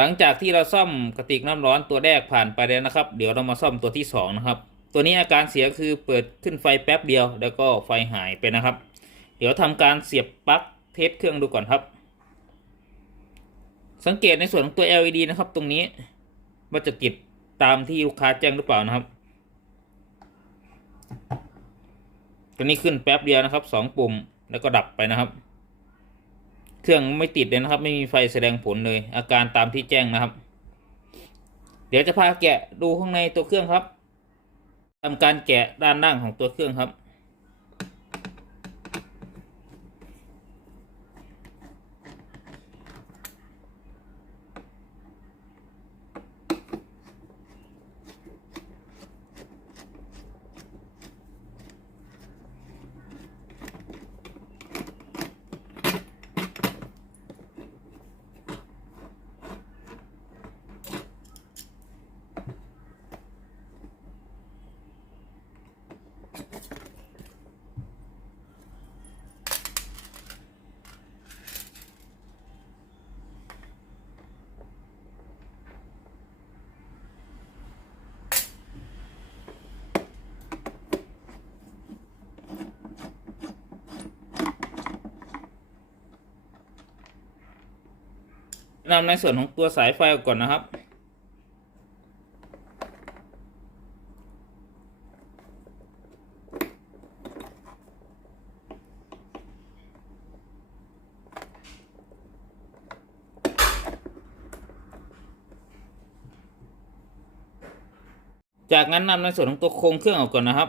หลังจากที่เราซ่อมกระติกน้ำร้อนตัวแรกผ่านไปแล้วนะครับเดี๋ยวเรามาซ่อมตัวที่สองนะครับตัวนี้อาการเสียคือเปิดขึ้นไฟแป๊บเดียวแล้วก็ไฟหายไปนะครับเดี๋ยวทำการเสียบปลั๊กเทสเครื่องดูก่อนครับสังเกตในส่วนของตัว LED นะครับตรงนี้ว่าจะติดตามที่ลูกค้าแจ้งหรือเปล่านะครับตัวนี้ขึ้นแป๊บเดียวนะครับ2 ปุ่มแล้วก็ดับไปนะครับเครื่องไม่ติดเลยนะครับไม่มีไฟแสดงผลเลยอาการตามที่แจ้งนะครับเดี๋ยวจะพาแกะดูข้างในตัวเครื่องครับทำการแกะด้านล่างของตัวเครื่องครับนำในส่วนของตัวสายไฟออกก่อนนะครับจากนั้นนำในส่วนของตัวโครงเครื่องออกก่อนนะครับ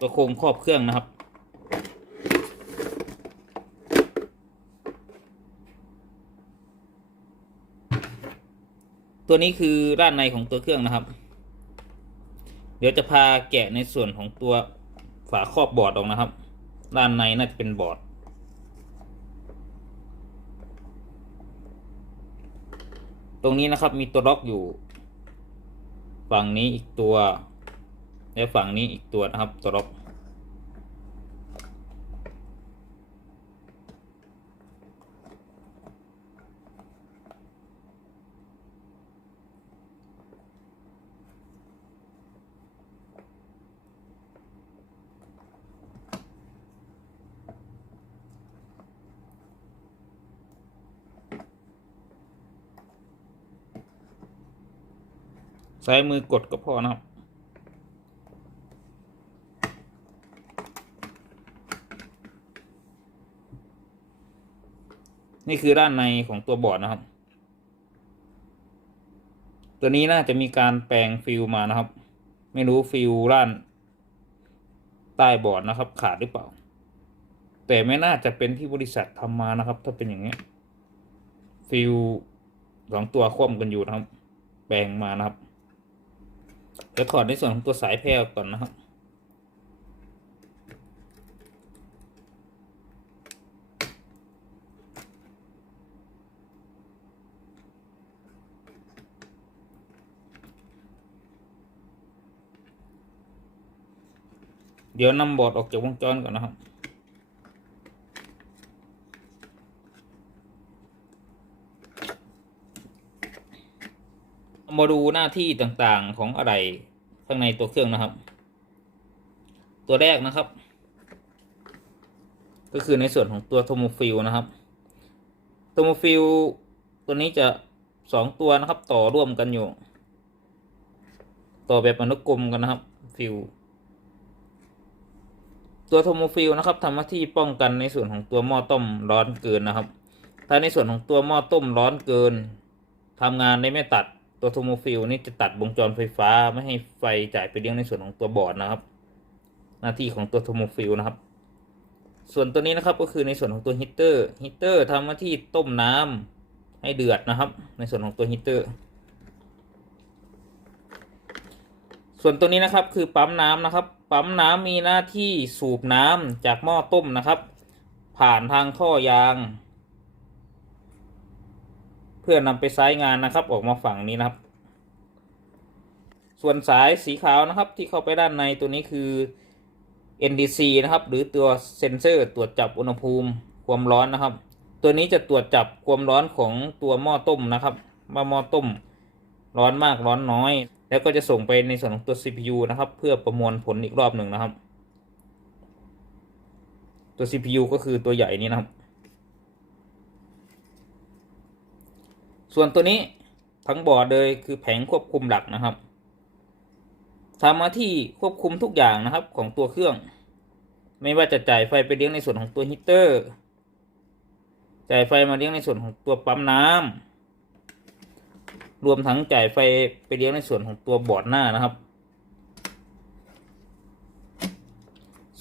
ตัวโครงครอบเครื่องนะครับตัวนี้คือด้านในของตัวเครื่องนะครับเดี๋ยวจะพาแกะในส่วนของตัวฝาครอบบอร์ดออกนะครับด้านในน่าจะเป็นบอร์ดตรงนี้นะครับมีตัวล็อกอยู่ฝั่งนี้อีกตัวและฝั่งนี้อีกตัวนะครับตัวล็อกใช้มือกดก็พอนะครับนี่คือด้านในของตัวบอร์ดนะครับตัวนี้น่าจะมีการแปลงฟิลมานะครับไม่รู้ฟิลด้านใต้บอร์ดนะครับขาดหรือเปล่าแต่ไม่น่าจะเป็นที่บริษัททำมานะครับถ้าเป็นอย่างนี้ฟิล2 ตัวคว่ำกันอยู่นะครับแปลงมานะครับเดี๋ยวถอดในส่วนของตัวสายแพร่ก่อนนะครับเดี๋ยวนำบอร์ดออกจากวงจรก่อนนะครับมาดูหน้าที่ต่างๆของอะไรข้างในตัวเครื่องนะครับตัวแรกนะครับก็คือในส่วนของตัวโทโมฟิลนะครับโทโมฟิลตัวนี้จะ2 ตัวนะครับต่อร่วมกันอยู่ต่อแบบอนุกรมกันนะครับฟิลตัวโทโมฟิลนะครับทำหน้าที่ป้องกันในส่วนของตัวหม้อต้มร้อนเกินนะครับถ้าในส่วนของตัวหม้อต้มร้อนเกินทำงานได้ไม่ตัดตัวโทโมฟิลนี่จะตัดวงจรไฟฟ้าไม่ให้ไฟจ่ายไปเลี้ยงในส่วนของตัวบอร์ดนะครับหน้าที่ของตัวโทโมฟิลนะครับส่วนตัวนี้นะครับก็คือในส่วนของตัวฮีตเตอร์ทำหน้าที่ต้มน้ำให้เดือดนะครับในส่วนของตัวฮีตเตอร์ส่วนตัวนี้นะครับคือปั๊มน้ำนะครับปั๊มน้ำมีหน้าที่สูบน้ำจากหม้อต้มนะครับผ่านทางท่อยางเพื่อนำไปใช้งานนะครับออกมาฝั่งนี้นะครับส่วนสายสีขาวนะครับที่เข้าไปด้านในตัวนี้คือ NDC นะครับหรือตัวเซ็นเซอร์ตรวจจับอุณหภูมิความร้อนนะครับตัวนี้จะตรวจจับความร้อนของตัวหม้อต้มนะครับ ว่าหม้อต้มร้อนมากร้อนน้อย แล้วก็จะส่งไปในส่วนของตัว CPU นะครับเพื่อประมวลผลอีกรอบหนึ่งนะครับตัว CPU ก็คือตัวใหญ่นี้นะครับส่วนตัวนี้ทั้งบอร์ดเลยคือแผงควบคุมหลักนะครับทำหน้าที่ควบคุมทุกอย่างนะครับของตัวเครื่องไม่ว่าจะจ่ายไฟไปเลี้ยงในส่วนของตัวฮีตเตอร์จ่ายไฟมาเลี้ยงในส่วนของตัวปั๊มน้ำรวมทั้งจ่ายไฟไปเลี้ยงในส่วนของตัวบอร์ดหน้านะครับ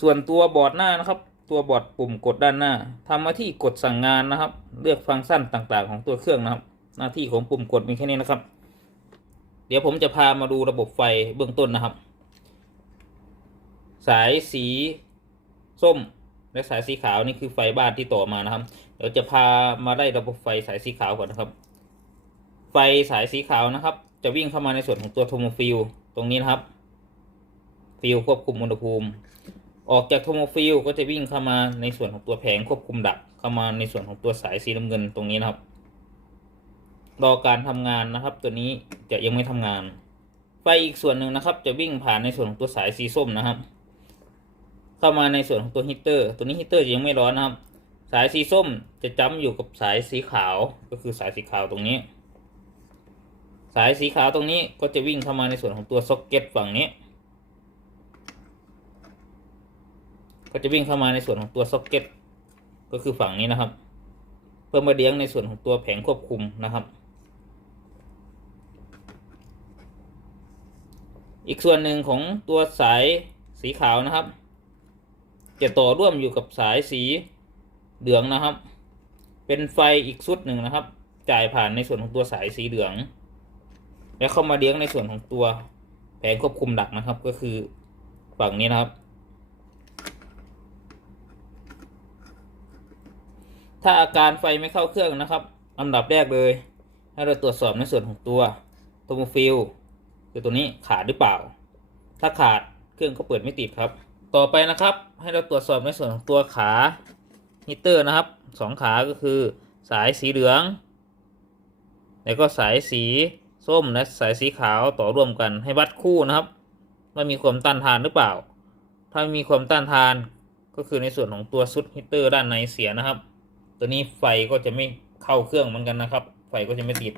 ส่วนตัวบอร์ดหน้านะครับตัวบอร์ดปุ่มกดด้านหน้าทำหน้าที่กดสั่งงานนะครับเลือกฟังก์ชันต่างๆของตัวเครื่องนะครับหน้าที่ของปุ่มกดมีแค่นี้นะครับเดี๋ยวผมจะพามาดูระบบไฟเบื้องต้นนะครับสายสีส้มและสายสีขาวนี่คือไฟบ้านที่ต่อมานะครับเดี๋ยวจะพามาไล่ระบบไฟสายสีขาวก่อนนะครับไฟสายสีขาวนะครับจะวิ่งเข้ามาในส่วนของตัวโทโมฟิลตรงนี้นะครับฟิลควบคุมอุณหภูมิออกจากโทโมฟิลก็จะวิ่งเข้ามาในส่วนของตัวแผงควบคุมดักเข้ามาในส่วนของตัวสายสีน้ำเงินตรงนี้นะครับรอการทำงานนะครับตัวนี้จะยังไม่ทำงานไฟอีกส่วนหนึ่งนะครับจะวิ่งผ่านในส่วนของตัวสายสีส้มนะครับเข้ามาในส่วนของตัวฮีตเตอร์ตัวนี้ฮีตเตอร์ยังไม่ร้อนนะครับสายสีส้มจะจ้ำอยู่กับสายสีขาวก็คือสายสีขาวตรงนี้สายสีขาวตรงนี้ก็จะวิ่งเข้ามาในส่วนของตัวซ็อกเก็ตฝั่งนี้ก็จะวิ่งเข้ามาในส่วนของตัวซ็อกเก็ตก็คือฝั่งนี้นะครับเพื่อมาเลี้ยงในส่วนของตัวแผงควบคุมนะครับอีกส่วนหนึ่งของตัวสายสีขาวนะครับจะต่อร่วมอยู่กับสายสีเหลืองนะครับเป็นไฟอีกชุดหนึ่งนะครับจ่ายผ่านในส่วนของตัวสายสีเหลืองแล้วเข้ามาเลี้ยงในส่วนของตัวแผงควบคุมหลักนะครับก็คือฝั่งนี้นะครับถ้าอาการไฟไม่เข้าเครื่องนะครับอันดับแรกเลยให้เราตรวจสอบในส่วนของตัวโทโมฟิลคือตัวนี้ขาดหรือเปล่าถ้าขาดเครื่องก็เปิดไม่ติดครับต่อไปนะครับให้เราตรวจสอบในส่วนของตัวขาฮีตเตอร์นะครับ2ขาก็คือสายสีเหลืองแล้วก็สายสีส้มและสายสีขาวต่อร่วมกันให้วัดคู่นะครับว่ามีความต้านทานหรือเปล่าถ้ามีความต้านทานก็คือในส่วนของตัวชุดฮีตเตอร์ด้านในเสียนะครับตัวนี้ไฟก็จะไม่เข้าเครื่องเหมือนกันนะครับไฟก็จะไม่ติด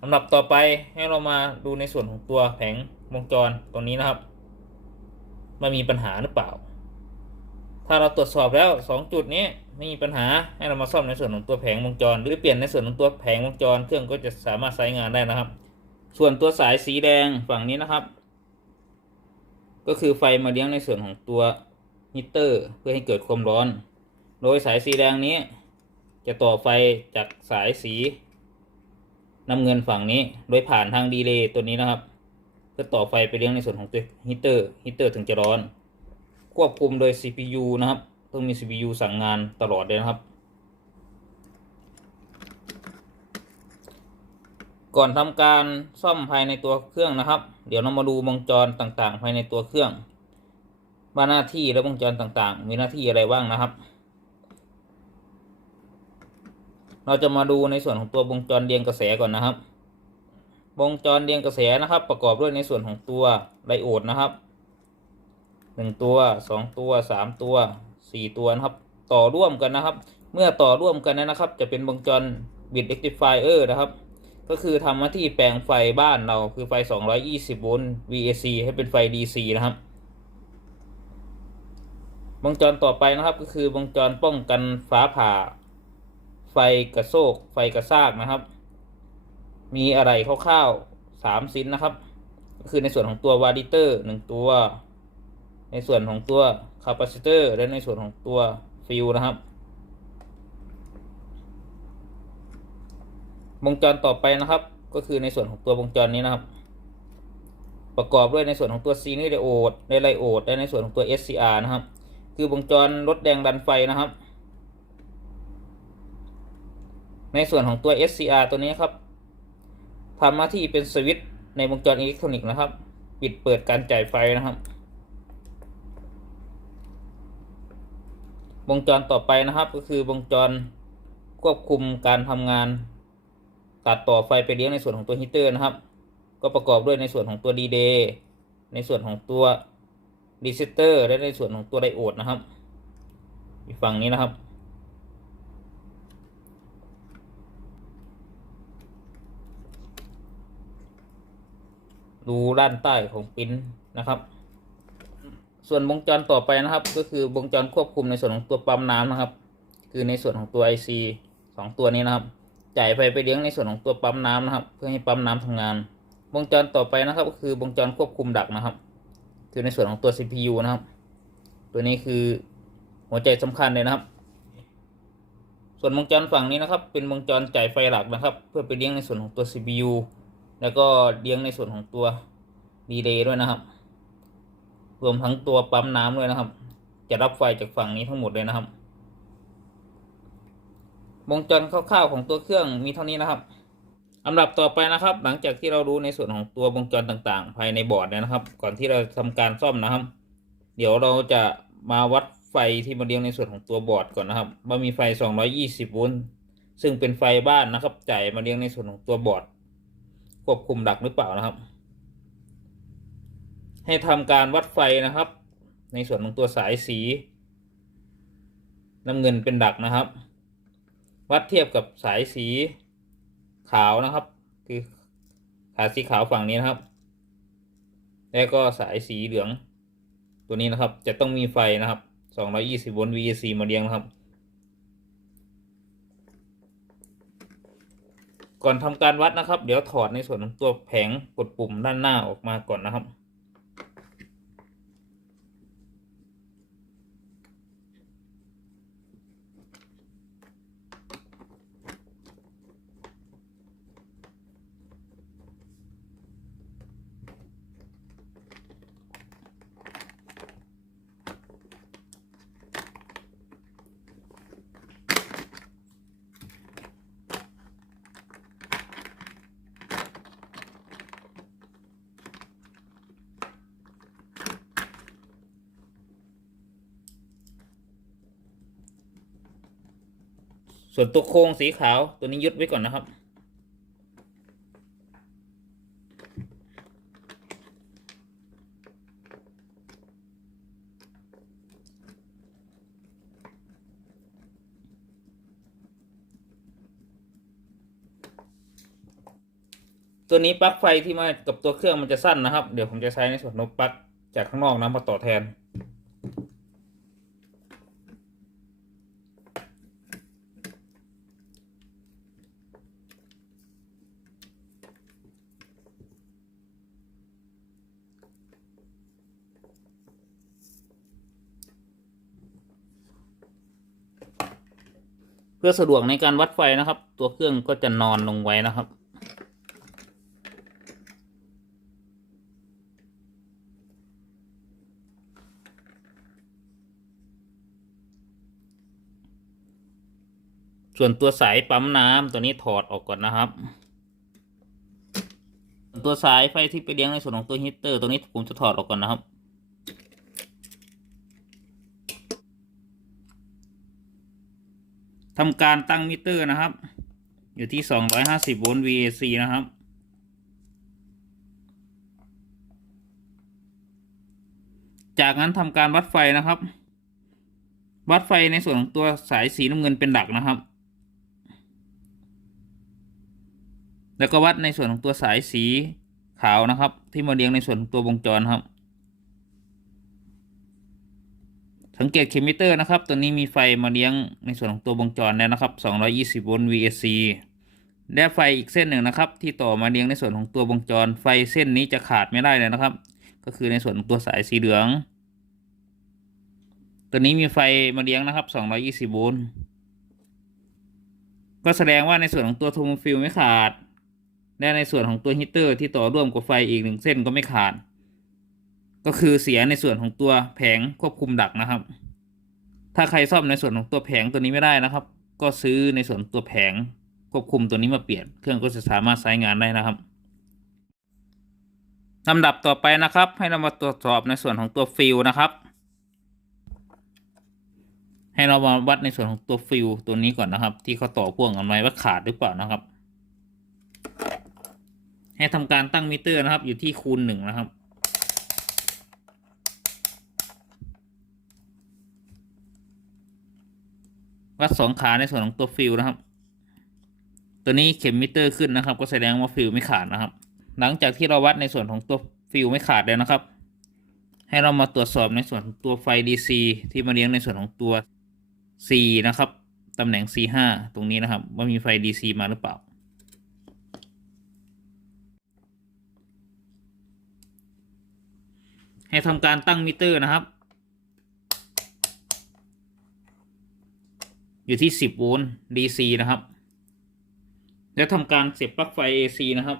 ลำดับต่อไปให้เรามาดูในส่วนของตัวแผงวงจรตรงนี้นะครับมันมีปัญหาหรือเปล่าถ้าเราตรวจสอบแล้ว2จุดนี้ไม่มีปัญหาให้เรามาซ่อมในส่วนของตัวแผงวงจรหรือเปลี่ยนในส่วนของตัวแผงวงจรเครื่องก็จะสามารถใช้งานได้นะครับส่วนตัวสายสีแดงฝั่งนี้นะครับก็คือไฟมาเลี้ยงในส่วนของตัวฮีตเตอร์เพื่อให้เกิดความร้อนโดยสายสีแดงนี้จะต่อไฟจากสายสีน้ำเงินฝั่งนี้โดยผ่านทางดีเลย์ตัวนี้นะครับเพื่อต่อไฟไปเลี้ยงในส่วนของตัวฮีตเตอร์ถึงจะร้อนควบคุมโดย CPU นะครับต้องมี CPU สั่งงานตลอดเลยนะครับก่อนทำการซ่อมภายในตัวเครื่องนะครับเดี๋ยวเรามาดูวงจรต่างๆภายในตัวเครื่องว่าหน้าที่และวงจรต่างๆมีหน้าที่อะไรบ้างนะครับเราจะมาดูในส่วนของตัววงจรเรียงกระแสก่อนนะครับวงจรเรียงกระแสนะครับประกอบด้วยในส่วนของตัวไดโอดนะครับ1ตัว2ตัว3ตัว4ตัวนะครับต่อร่วมกันนะครับเมื่อต่อร่วมกันนะครับจะเป็นวงจรบิดเร็กติฟายเออร์นะครับก็คือทำหน้าที่แปลงไฟบ้านเราคือไฟ220โวลต์ VAC ให้เป็นไฟ DC นะครับวงจรต่อไปนะครับก็คือวงจรป้องกันฟ้าผ่าไฟกระโซกไฟกระซากนะครับมีอะไรคร่าวๆ3ชิ้นนะครับก็คือในส่วนของตัววาลิเตอร์1ตัวในส่วนของตัวคาปาซิเตอร์และในส่วนของตัวฟิลนะครับวงจรต่อไปนะครับก็คือในส่วนของตัววงจรนี้นะครับประกอบด้วยในส่วนของตัวซีนีไดโอดไดโอดและในส่วนของตัว SCR นะครับคือวงจรลดแรงดันไฟนะครับในส่วนของตัว SCR ตัวนี้ครับทำหน้าที่เป็นสวิตช์ในวงจรอิเล็กทรอนิกส์นะครับปิดเปิดการจ่ายไฟนะครับวงจรต่อไปนะครับก็คือวงจรควบคุมการทำงาน ตัดต่อไฟไปเลี้ยงในส่วนของตัวฮีเตอร์นะครับก็ประกอบด้วยในส่วนของตัวดีเดย์ในส่วนของตัวรีเซตเตอร์และในส่วนของตัวไดโอดนะครับอีกฝั่งนี้นะครับดูด้านใต้ของปิ้นนะครับส่วนวงจรต่อไปนะครับก็คือวงจรควบคุมในส่วนของตัวปั๊มน้ำนะครับคือในส่วนของตัว IC 2 ตัวนี้นะครับจ่ายไฟไปเลี้ยงในส่วนของตัวปั๊มน้ำนะครับเพื่อให้ปั๊มน้ำทำงานวงจรต่อไปนะครับก็คือวงจรควบคุมดักนะครับคือในส่วนของตัว CPU นะครับตัวนี้คือหัวใจสำคัญเลยนะครับส่วนวงจรฝั่งนี้นะครับเป็นวงจรจ่ายไฟหลักนะครับเพื่อไปเลี้ยงในส่วนของตัว CPU แล้วก็เลี้ยงในส่วนของตัวดีเลย์ด้วยนะครับรวมทั้งตัวปั๊มน้ำด้วยนะครับจะรับไฟจากฝั่งนี้ทั้งหมดเลยนะครับวงจรคร่าวๆของตัวเครื่องมีเท่านี้นะครับอันดับต่อไปนะครับหลังจากที่เรารู้ในส่วนของตัววงจรต่างๆภายในบอร์ดนะครับก่อนที่เราทำการซ่อมนะครับเดี๋ยวเราจะมาวัดไฟที่มาเลี้ยงในส่วนของตัวบอร์ดก่อนนะครับว่ามีไฟ220โวลต์ซึ่งเป็นไฟบ้านนะครับจ่ายมาเลี้ยงในส่วนของตัวบอร์ดควบคุมดักหรือเปล่านะครับให้ทำการวัดไฟนะครับในส่วนของตัวสายสีน้ำเงินเป็นดักนะครับวัดเทียบกับสายสีขาวนะครับคือสายสีขาวฝั่งนี้นะครับแล้วก็สายสีเหลืองตัวนี้นะครับจะต้องมีไฟนะครับ220โวลต์ VAC มาเลี้ยงนะครับก่อนทำการวัดนะครับเดี๋ยวถอดในส่วนของตัวแผงกดปุ่มด้านหน้าออกมาก่อนนะครับส่วนตัวโครงสีขาวตัวนี้ยึดไว้ก่อนนะครับตัวนี้ปลั๊กไฟที่มากับตัวเครื่องมันจะสั้นนะครับเดี๋ยวผมจะใช้ในส่วนของปลั๊กจากข้างนอกนะมาต่อแทนเพื่อสะดวกในการวัดไฟนะครับตัวเครื่องก็จะนอนลงไว้นะครับส่วนตัวสายปั๊มน้ำตัวนี้ถอดออกก่อนนะครับตัวสายไฟที่ไปเลี้ยงในส่วนของตัวฮีเตอร์ตัวนี้ผมจะถอดออกก่อนนะครับทำการตั้งมิเตอร์นะครับอยู่ที่250โวลต์ VAC นะครับจากนั้นทำการวัดไฟนะครับวัดไฟในส่วนของตัวสายสีน้ำเงินเป็นหลักนะครับแล้วก็วัดในส่วนของตัวสายสีขาวนะครับที่มาเลี้ยงในส่วนของตัววงจรครับสังเกตเคมิเตอร์นะครับตัวนี้มีไฟมาเลี้ยงในส่วนของตัววงจรแล้วนะครับ220โวลต์ VAC และไฟอีกเส้นหนึ่งนะครับที่ต่อมาเลี้ยงในส่วนของตัววงจรไฟเส้นนี้จะขาดไม่ได้เลยนะครับก็คือในส่วนของตัวสายสีเหลืองตัวนี้มีไฟมาเลี้ยงนะครับ220โวลต์ก็แสดงว่าในส่วนของตัวโทโมฟิลไม่ขาดและในส่วนของตัวฮีเตอร์ที่ต่อร่วมกับไฟอีก1เส้นก็ไม่ขาดก็คือเสียในส่วนของตัวแผงควบคุมดักนะครับถ้าใครซ่อมในส่วนของตัวแผงตัวนี้ไม่ได้นะครับก็ซื้อในส่วนตัวแผงควบคุมตัวนี้มาเปลี่ยนเครื่องก็จะสามารถใช้งานได้นะครับลำดับต่อไปนะครับให้เรามาตรวจสอบในส่วนของตัวฟิลนะครับให้เรามาวัดในส่วนของตัวฟิลตัวนี้ก่อนนะครับที่เขาต่อพ่วงกันไว้ว่าขาดหรือเปล่านะครับ ให้ทำการตั้งมิเตอร์นะครับอยู่ที่คูณ1นะครับวัด2ขาในส่วนของตัวฟิลนะครับตัวนี้เข็มมิเตอร์ขึ้นนะครับก็แสดงว่าฟิลไม่ขาดนะครับหลังจากที่เราวัดในส่วนของตัวฟิลไม่ขาดแล้วนะครับให้เรามาตรวจสอบในส่วนของตัวไฟ DC ที่มาเลี้ยงในส่วนของตัว C นะครับตำแหน่ง C5 ตรงนี้นะครับว่ามีไฟ DC มาหรือเปล่าให้ทำการตั้งมิเตอร์นะครับอยู่ที่10 โวลต์ DC นะครับแล้วทำการเสียบปลั๊กไฟ AC นะครับ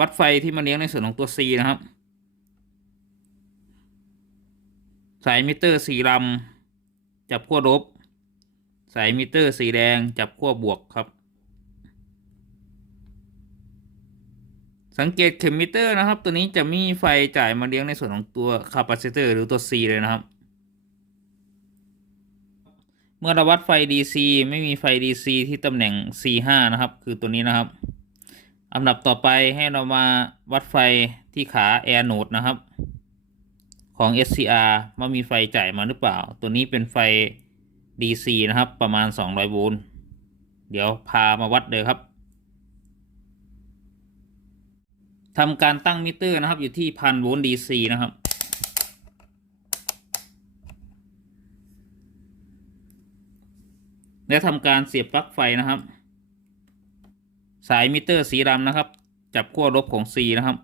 วัดไฟที่มาเลี้ยงในส่วนของตัว C นะครับสายมิเตอร์สีลำจับขั้วลบสายมิเตอร์สีแดงจับขั้วบวกครับสังเกตเข็มมิเตอร์นะครับตัวนี้จะมีไฟจ่ายมาเลี้ยงในส่วนของตัวคาปาซิเตอร์หรือตัว C เลยนะครับเมื่อเราวัดไฟ DC ไม่มีไฟ DC ที่ตำแหน่ง C5 นะครับคือตัวนี้นะครับอันดับต่อไปให้เรามาวัดไฟที่ขา Air Node นะครับของ SCR ว่ามีไฟจ่ายมาหรือเปล่าตัวนี้เป็นไฟ DC นะครับประมาณ200 โวลต์เดี๋ยวพามาวัดเลยครับทำการตั้งมิเตอร์นะครับอยู่ที่1,000 โวลต์ DC นะครับและทำการเสียบปลั๊กไฟนะครับสายมิเตอร์สีดำนะครับจับขั้วลบของ C นะครับ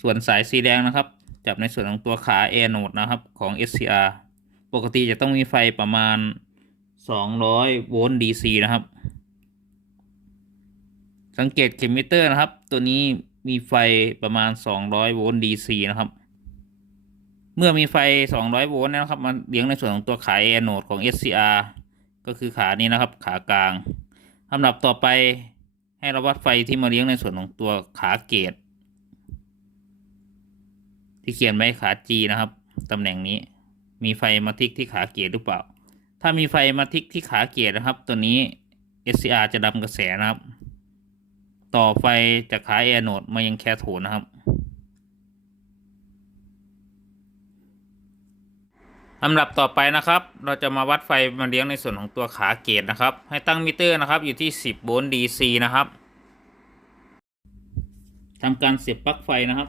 ส่วนสายสีแดงนะครับจับในส่วนของตัวขา Air Node นะครับของ SCR ปกติจะต้องมีไฟประมาณ200 โวลต์ DC นะครับสังเกตเข็มมิเตอร์นะครับตัวนี้มีไฟประมาณ200 โวลต์ DC นะครับเมื่อมีไฟ200 โวลต์นะครับมันเลี้ยงในส่วนของตัวขา Air Node ของ SCR ก็คือขานี้นะครับขากลางลำดับต่อไปให้เราวัดไฟที่มาเลี้ยงในส่วนของตัวขาเกตที่เขียนไว้ขา G นะครับตำแหน่งนี้มีไฟมาทิกที่ขาเกตหรือเปล่าถ้ามีไฟมาทิกที่ขาเกตนะครับตัวนี้ SCR จะดำกระแสนะครับต่อไฟจากขา Air Node มายังแคโทดนะครับลำดับต่อไปนะครับเราจะมาวัดไฟมาเลี้ยงในส่วนของตัวขาเกตนะครับให้ตั้งมิเตอร์นะครับอยู่ที่10 โวลต์ DC นะครับทำการเสียบปลั๊กไฟนะครับ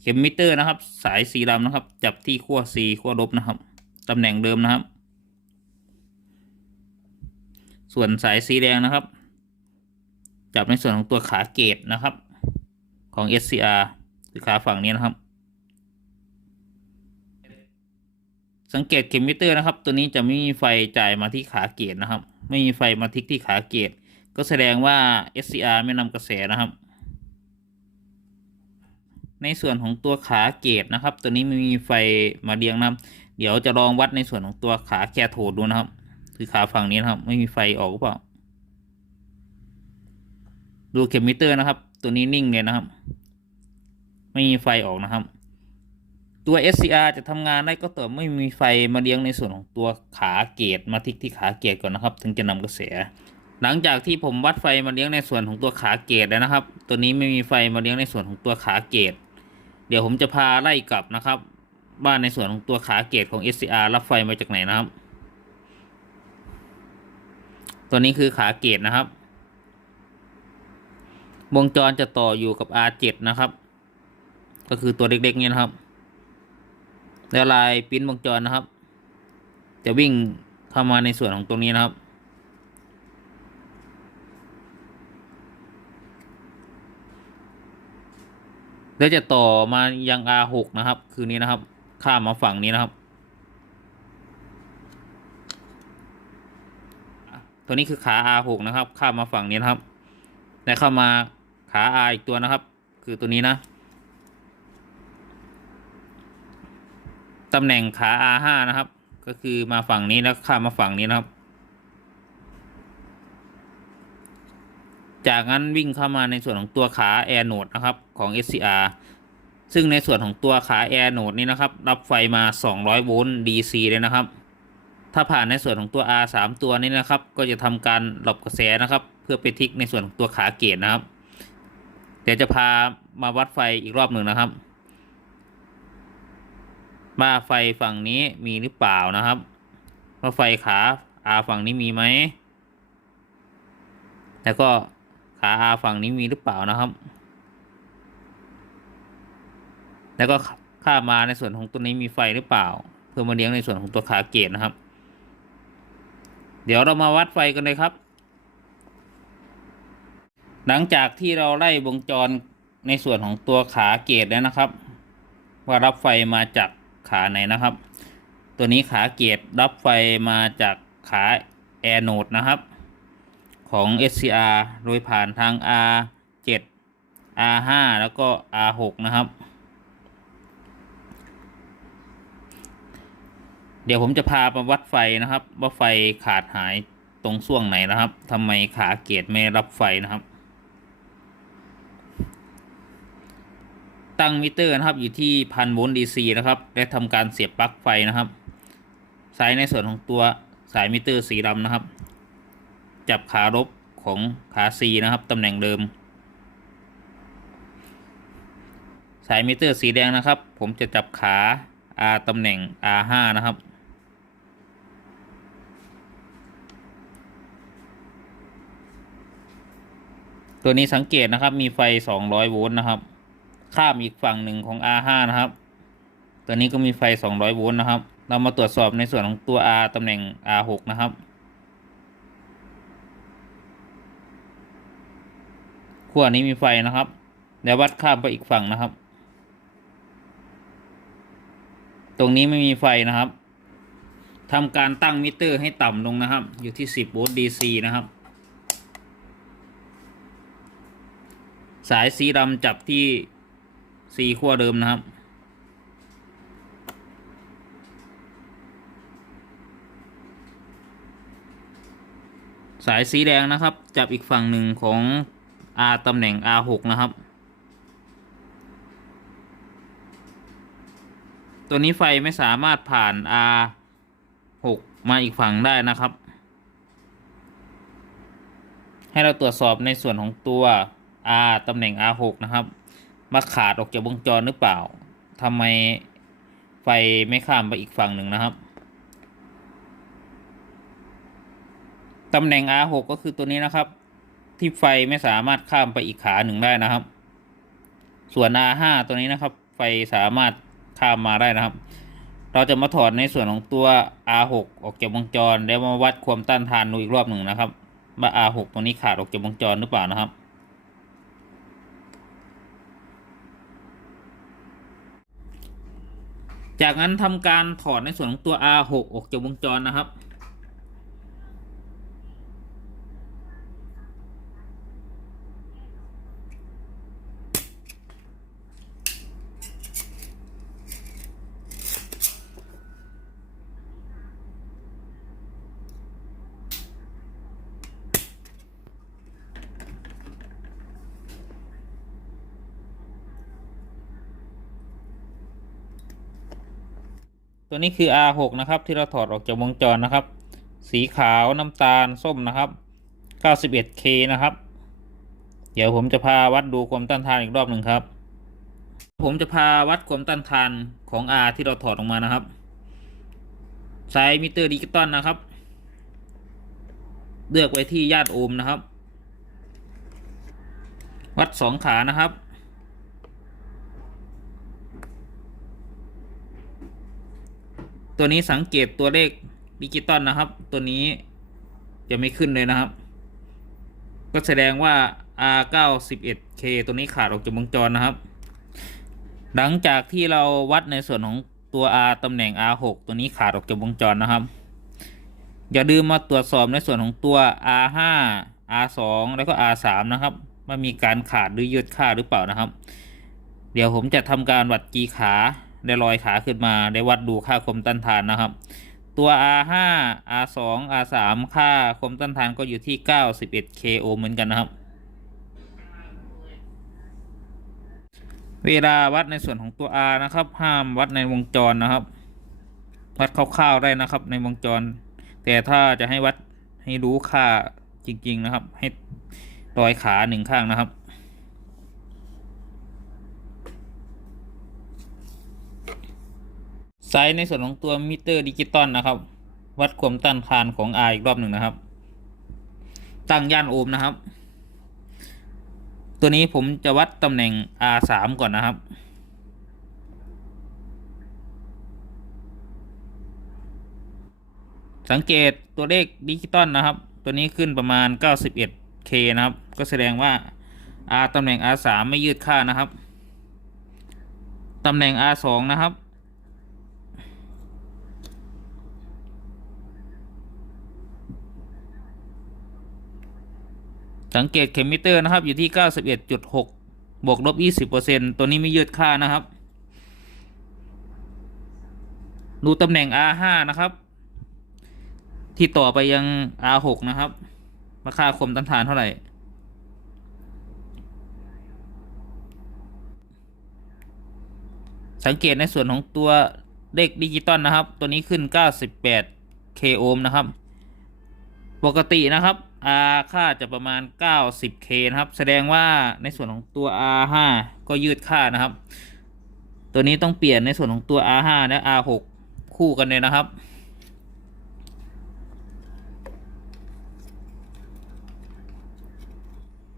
เข็มมิเตอร์นะครับสายสีดำนะครับจับที่ขั้ว C ขั้วลบนะครับตำแหน่งเดิมนะครับส่วนสายสีแดงนะครับจับในส่วนของตัวขาเกตนะครับของ SCR คือขาฝั่งนี้นะครับสังเกตเข็มมิเตอร์นะครับตัวนี้จะไม่มีไฟจ่ายมาที่ขาเกตนะครับไม่มีไฟมาทิกที่ขาเกตก็แสดงว่า SCR ไม่นำกระแสนะครับในส่วนของตัวขาเกตนะครับตัวนี้ไม่มีไฟมาเลี้ยงนะครับเดี๋ยวจะลองวัดในส่วนของตัวขาแคโทดดูนะครับคือขาฝั่งนี้นะครับไม่มีไฟออกหรือเปล่าดูเข็มมิเตอร์นะครับตัวนี้นิ่งเลยนะครับไม่มีไฟออกนะครับตัว SCR จะทำงานได้ก็ต่อไม่มีไฟมาเลี้ยงในส่วนของตัวขาเกตมาทิกที่ขาเกตก่อนนะครับถึงจะนำกระแสหลังจากที่ผมวัดไฟมาเลี้ยงในส่วนของตัวขาเกตแล้วนะครับตัวนี้ไม่มีไฟมาเลี้ยงในส่วนของตัวขาเกตเดี๋ยวผมจะพาไล่กลับนะครับว่าในส่วนของตัวขาเกตของ SCR รับไฟมาจากไหนนะครับตัวนี้คือขาเกตนะครับวงจรจะต่ออยู่กับ R7 นะครับก็คือตัวเล็กๆนี้นะครับแล้วลายปริ้นวงจรนะครับจะวิ่งเข้ามาในส่วนของตรงนี้นะครับแล้วจะต่อมายัง R6 นะครับคือนี้นะครับข้ามมาฝั่งนี้นะครับตัวนี้คือขา R6 นะครับข้ามมาฝั่งนี้นะครับและเข้ามาขา R อีกตัวนะครับคือตัวนี้นะตำแหน่งขา R5 นะครับก็คือมาฝั่งนี้แล้วข้ามมาฝั่งนี้นะครับจากนั้นวิ่งเข้ามาในส่วนของตัวขา Air Node นะครับของ SCR ซึ่งในส่วนของตัวขาแอร์โนดนี้นะครับรับไฟมา200โวลต์ DC เลยนะครับถ้าผ่านในส่วนของตัว R 3ตัวนี้นะครับก็จะทำการหลบกระแสนะครับเพื่อไปทิกในส่วนของตัวขาเกตนะครับเดี๋ยวจะพามาวัดไฟอีกรอบหนึ่งนะครับว่าไฟฝั่งนี้มีหรือเปล่านะครับว่าไฟขา R ฝั่งนี้มีไหมแล้วก็ขา R ฝั่งนี้มีหรือเปล่านะครับแล้วก็ข้ามมาในส่วนของตัวนี้มีไฟหรือเปล่าเพื่อมาเลี้ยงในส่วนของตัวขาเกตนะครับเดี๋ยวเรามาวัดไฟกันเลยครับหลังจากที่เราไล่วงจรในส่วนของตัวขาเกตแล้วนะครับว่ารับไฟมาจากขาไหนนะครับตัวนี้ขาเกตรับไฟมาจากขาแอร์โนดนะครับของ SCR โดยผ่านทาง R7 R5 แล้วก็ R6 นะครับเดี๋ยวผมจะพามาวัดไฟนะครับว่าไฟขาดหายตรงช่วงไหนนะครับทำไมขาเกตไม่รับไฟนะครับตั้งมิเตอร์นะครับอยู่ที่1,000 โวลต์ DC นะครับและทำการเสียบปลั๊กไฟนะครับสายในส่วนของตัวสายมิเตอร์สีดำนะครับจับขาลบของขา C นะครับตำแหน่งเดิมสายมิเตอร์สีแดงนะครับผมจะจับขา R ตำแหน่ง R5 นะครับตัวนี้สังเกตนะครับมีไฟ200โวลต์นะครับข้ามอีกฝั่งหนึ่งของ R5 นะครับตัวนี้ก็มีไฟ200โวลต์นะครับเรามาตรวจสอบในส่วนของตัว R ตำแหน่ง R6 นะครับขั้วนี้มีไฟนะครับเดี๋ยววัดข้ามไปอีกฝั่งนะครับตรงนี้ไม่มีไฟนะครับทำการตั้งมิเตอร์ให้ต่ำลงนะครับอยู่ที่10โวลต์ DC นะครับสายสีดำจับที่Cขั้วเดิมนะครับสายสีแดงนะครับจับอีกฝั่งหนึ่งของ R ตำแหน่ง R6 นะครับตัวนี้ไฟไม่สามารถผ่าน R6 มาอีกฝั่งได้นะครับให้เราตรวจสอบในส่วนของตัว R ตำแหน่ง R6 นะครับมาขาดออกจากวงจรหรือเปล่าทำไมไฟไม่ข้ามไปอีกฝั่งหนึ่งนะครับตำแหน่ง R6 ก็คือตัวนี้นะครับที่ไฟไม่สามารถข้ามไปอีกขาหนึ่งได้นะครับส่วน R5 ตัวนี้นะครับไฟสามารถข้ามมาได้นะครับเราจะมาถอดในส่วนของตัว R6 ออกจากวงจรแล้วมาวัดความต้านทานดูอีกรอบหนึ่งนะครับว่า R6 ตัวนี้ขาดออกจากวงจรหรือเปล่านะครับจากนั้นทำการถอดในส่วนของตัว R6 ออกจากวงจรนะครับตัวนี้คือ R6 นะครับที่เราถอดออกจากวงจรนะครับสีขาวน้ำตาลส้มนะครับ 91K นะครับเดี๋ยวผมจะพาวัดดูความต้านทานอีกรอบหนึ่งครับผมจะพาวัดความต้านทานของ R ที่เราถอดออกมานะครับใช้มิเตอร์ดิจิตอลนะครับเลือกไว้ที่ย่านโอห์มนะครับวัด2ขานะครับตัวนี้สังเกตตัวเลขดิจิตอลนะครับตัวนี้จะไม่ขึ้นเลยนะครับก็แสดงว่า R91K ตัวนี้ขาดออกจากวงจรนะครับหลังจากที่เราวัดในส่วนของตัว R ตำแหน่ง R6 ตัวนี้ขาดออกจากวงจรนะครับอย่าลืมมาตรวจสอบในส่วนของตัว R5 R2 แล้วก็ R3 นะครับว่ามีการขาดหรือยืดค่าหรือเปล่านะครับเดี๋ยวผมจะทำการวัดกี่ขาได้ลอยขาขึ้นมาได้วัดดูค่าความต้านทานนะครับตัว R5 R2 R3 ค่าความต้านทานก็อยู่ที่ 91K โอห์มเหมือนกันนะครับ เวลาวัดในส่วนของตัว R นะครับห้ามวัดในวงจรนะครับวัดคร่าวๆได้นะครับในวงจรแต่ถ้าจะให้วัดให้รู้ค่าจริงๆนะครับให้ร้อยขาหนึ่งข้างนะครับไซส์ในส่วนของตัวมิเตอร์ดิจิตอลนะครับวัดความต้านทานของ R อีกรอบหนึ่งนะครับตั้งย่านโอห์มนะครับตัวนี้ผมจะวัดตำแหน่ง R3 ก่อนนะครับสังเกตตัวเลขดิจิตอลนะครับตัวนี้ขึ้นประมาณ 91K นะครับก็แสดงว่า R ตำแหน่ง R3 ไม่ยืดค่านะครับตำแหน่ง R2 นะครับสังเกตเข็มมิเตอร์นะครับอยู่ที่ 91.6 บวกลบ 20% ตัวนี้ไม่ยืดค่านะครับดูตำแหน่ง R5 นะครับที่ต่อไปยัง R6 นะครับว่าค่าคมต้านทานเท่าไหร่สังเกตในส่วนของตัวเลขดิจิตอลนะครับตัวนี้ขึ้น 98K โอห์มนะครับปกตินะครับ R ค่าจะประมาณ 90K นะครับแสดงว่าในส่วนของตัว R5 ก็ยืดค่านะครับตัวนี้ต้องเปลี่ยนในส่วนของตัว R5 และ R6 คู่กันเลยนะครับ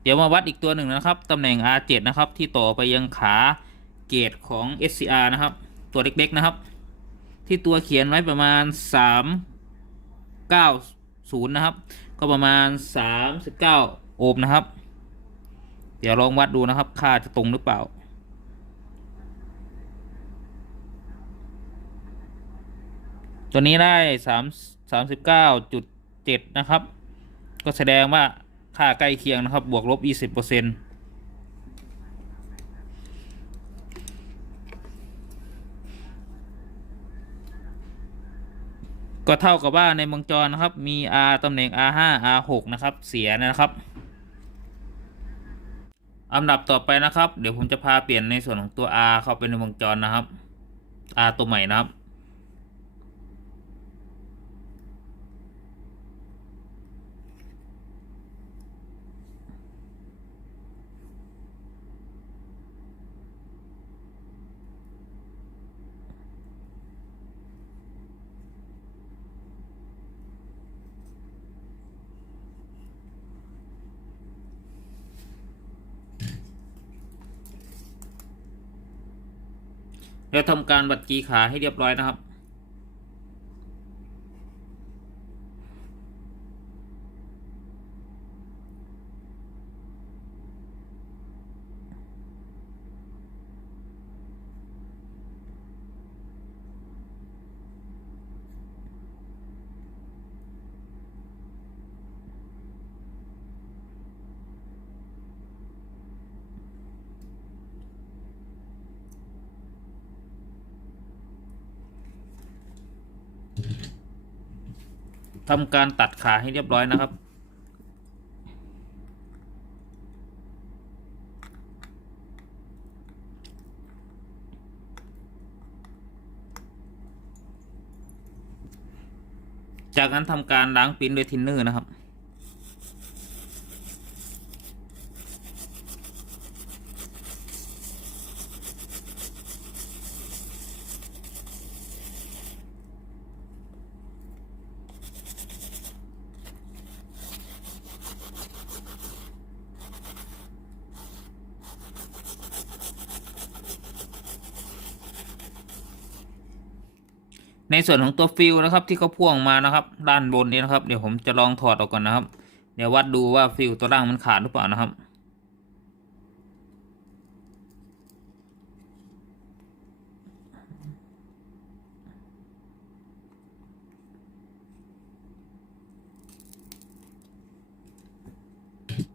เดี๋ยวมาวัดอีกตัวหนึ่งนะครับตำแหน่ง R7 นะครับที่ต่อไปยังขาเกตของ SCR นะครับตัวเล็กๆนะครับที่ตัวเขียนไว้ประมาณ390นะครับก็ประมาณ39โอห์มนะครับเดี๋ยวลองวัดดูนะครับค่าจะตรงหรือเปล่าตัวนี้ได้39.7นะครับก็แสดงว่าค่าใกล้เคียงนะครับบวกลบ 20%ก็เท่ากับว่าในวงจรนะครับมี R ตำแหน่ง R5 R6 นะครับเสียนะครับอันดับต่อไปนะครับเดี๋ยวผมจะพาเปลี่ยนในส่วนของตัว R เข้าไปในวงจรนะครับ R ตัวใหม่นะครับแล้วทำการวัดจีขาให้เรียบร้อยนะครับทำการตัดขาให้เรียบร้อยนะครับจากนั้นทำการล้างปิ้นด้วยทินเนอร์นะครับในส่วนของตัวฟิลนะครับที่เขาพ่วงมานะครับด้านบนนี้นะครับเดี๋ยวผมจะลองถอดออกก่อนนะครับเดี๋ยววัดดูว่าฟิลตัวล่างมันขาดหรือเปล่านะครับ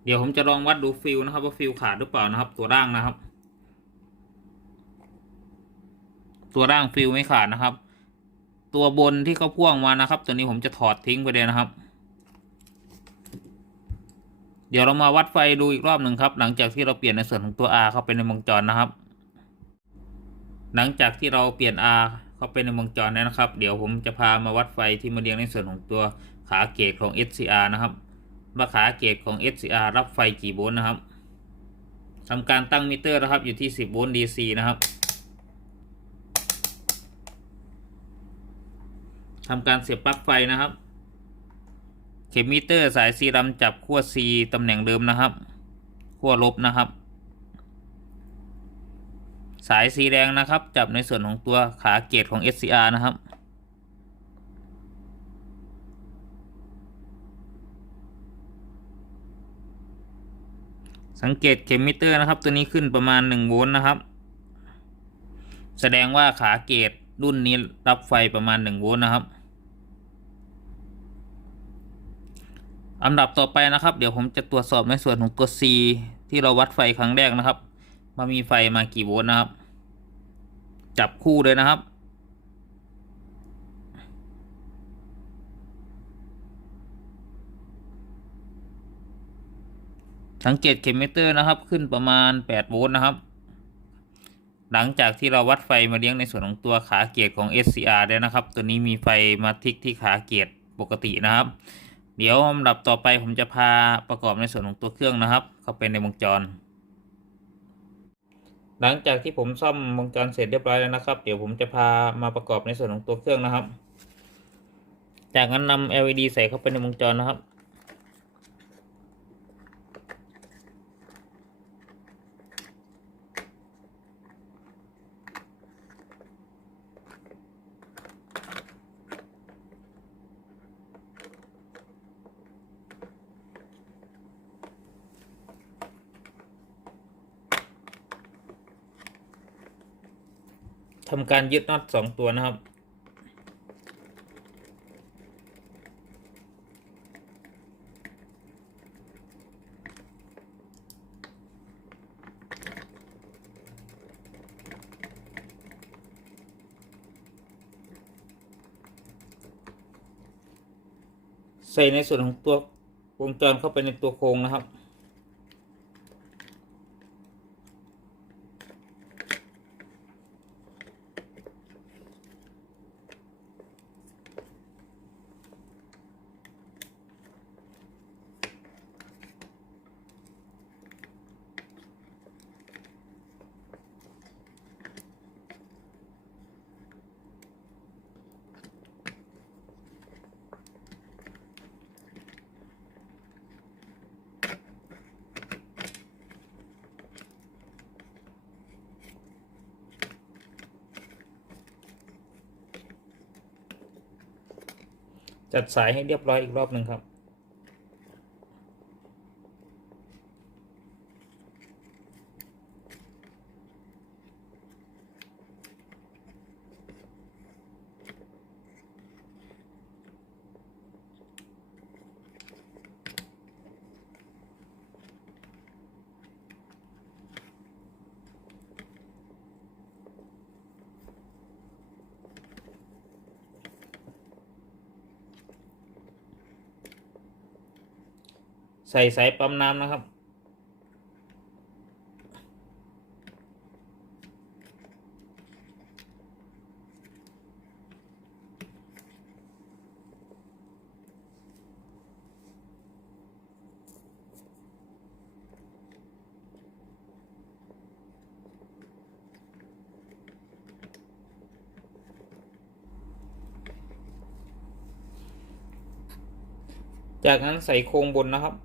เดี๋ยวผมจะลองวัดดูฟิลนะครับว่าฟิลขาดหรือเปล่านะครับตัวล่างนะครับตัวล่างฟิลไม่ขาดนะครับตัวบนที่เขาพ่วงมานะครับตัวนี้ผมจะถอดทิ้งไปเลยนะครับเดี๋ยวเรามาวัดไฟดูอีกรอบหนึ่งครับหลังจากที่เราเปลี่ยนในส่วนของตัว R เข้าไปในวงจรนะครับ หลังจากที่เราเปลี่ยน R เข้าไปในวงจรแล้วนะครับเดี๋ยวผมจะพามาวัดไฟที่มาเรียงในส่วนของตัวขาเกจของ SCR นะครับว่าขาเกจของ SCR รับไฟกี่โวลต์นะครับทำการตั้งมิเตอร์นะครับอยู่ที่10 โวลต์ DC นะครับทำการเสียบปลั๊กไฟนะครับเข็มมิเตอร์สายสีดำจับขั้ว C ตำแหน่งเดิมนะครับขั้วลบนะครับสายสีแดงนะครับจับในส่วนของตัวขาเกจของ SCR นะครับสังเกตเข็มมิเตอร์นะครับตัวนี้ขึ้นประมาณ1 โวลต์นะครับแสดงว่าขาเกจรุ่นนี้รับไฟประมาณ1 โวลต์นะครับอันดับต่อไปนะครับเดี๋ยวผมจะตรวจสอบในส่วนของตัว C ที่เราวัดไฟครั้งแรกนะครับว่ามีไฟมากี่โวลต์นะครับจับคู่เลยนะครับสังเกตเข็มมิเตอร์นะครับขึ้นประมาณ8 โวลต์นะครับหลังจากที่เราวัดไฟมาเลี้ยงในส่วนของตัวขาเกจของ SCR แล้วนะครับตัวนี้มีไฟมาทิกที่ขาเกจปกตินะครับเดี๋ยวลำดับต่อไปผมจะพาประกอบในส่วนของตัวเครื่องนะครับเข้าไปในวงจรหลังจากที่ผมซ่อมวงจรเสร็จเรียบร้อยแล้วนะครับเดี๋ยวผมจะพามาประกอบในส่วนของตัวเครื่องนะครับจากนั้นนำ LED ใส่เข้าไปในวงจรนะครับทำการยึดน็อต2 ตัวนะครับใส่ในส่วนของตัววงจรเข้าไปในตัวโครงนะครับจัดสายให้เรียบร้อยอีกรอบหนึ่งครับใส่สายปั๊มน้ำนะครับจากนั้นใส่โครงบนนะครับ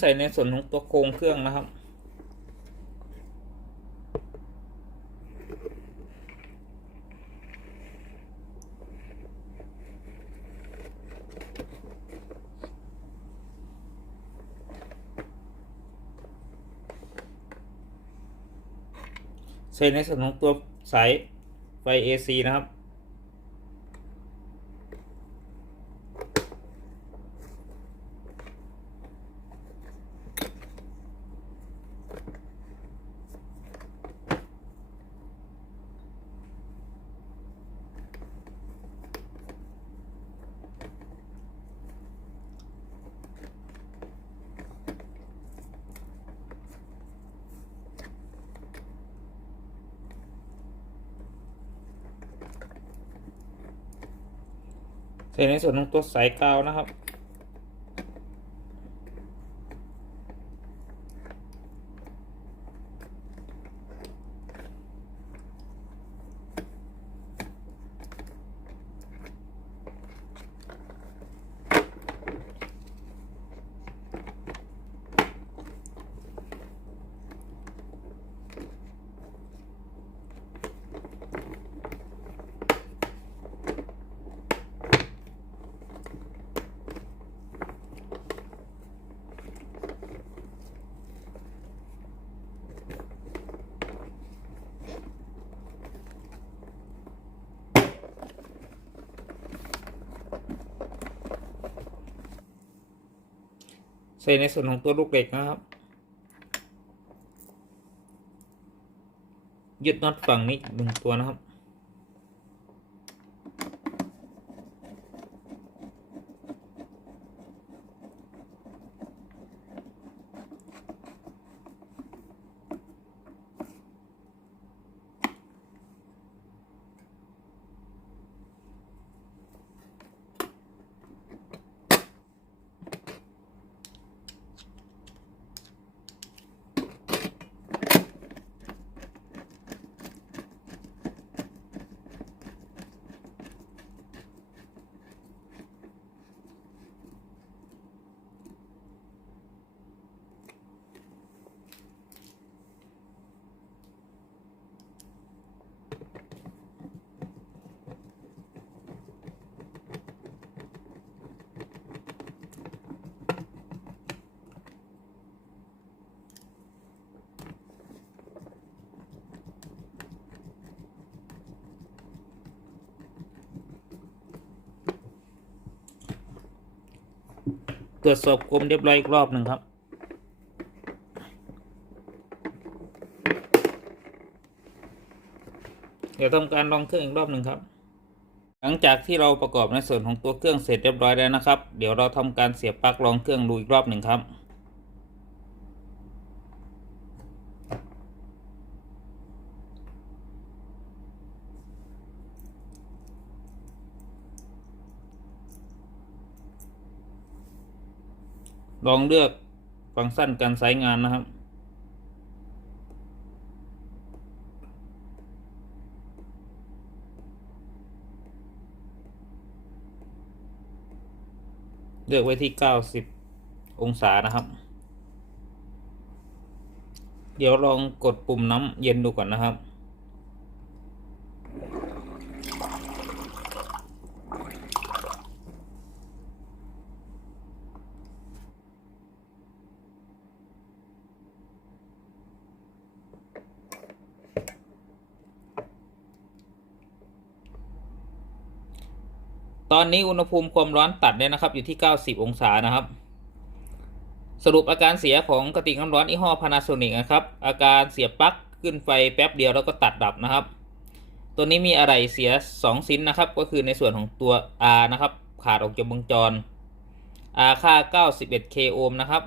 ใส่ในส่วนของตัวโครงเครื่องนะครับใส่ในส่วนของตัวสายไฟ AC นะครับ ใส่ในส่วนของตัวสายกาวนะครับใส่ในส่วนของตัวลูกเหล็กนะครับยึดน็อตฝั่งนี้1 ตัวนะครับตรวจสอบคมเรียบร้อยอีกรอบหนึ่งครับเดี๋ยวทำการลองเครื่องอีกรอบหนึ่งครับหลังจากที่เราประกอบในส่วนของตัวเครื่องเสร็จเรียบร้อยแล้วนะครับเดี๋ยวเราทำการเสียบปลั๊กลองเครื่องดูอีกรอบหนึ่งครับลองเลือกฟังก์ชันการใช้งานนะครับเลือกไว้ที่90 องศานะครับ เดี๋ยวลองกดปุ่มน้ำเย็นดูก่อนนะครับตอนนี้อุณหภูมิความร้อนตัดเนี่ยนะครับอยู่ที่90 องศานะครับสรุปอาการเสียของกระติกน้ำร้อนยี่ห้อ Panasonic นะครับอาการเสียบปลั๊กขึ้นไฟแป๊บเดียวแล้วก็ตัดดับนะครับตัวนี้มีอะไรเสีย2 ชิ้นนะครับก็คือในส่วนของตัว R นะครับขาดออกจากวงจร R ค่า91 k โอห์มนะครับ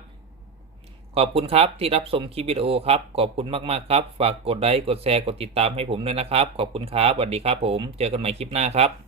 ขอบคุณครับที่รับชมคลิปวิดีโอครับขอบคุณมากๆครับฝากกดไลค์กดแชร์กดติดตามให้ผมด้วยนะครับขอบคุณครับสวัสดีครับผมเจอกันใหม่คลิปหน้าครับ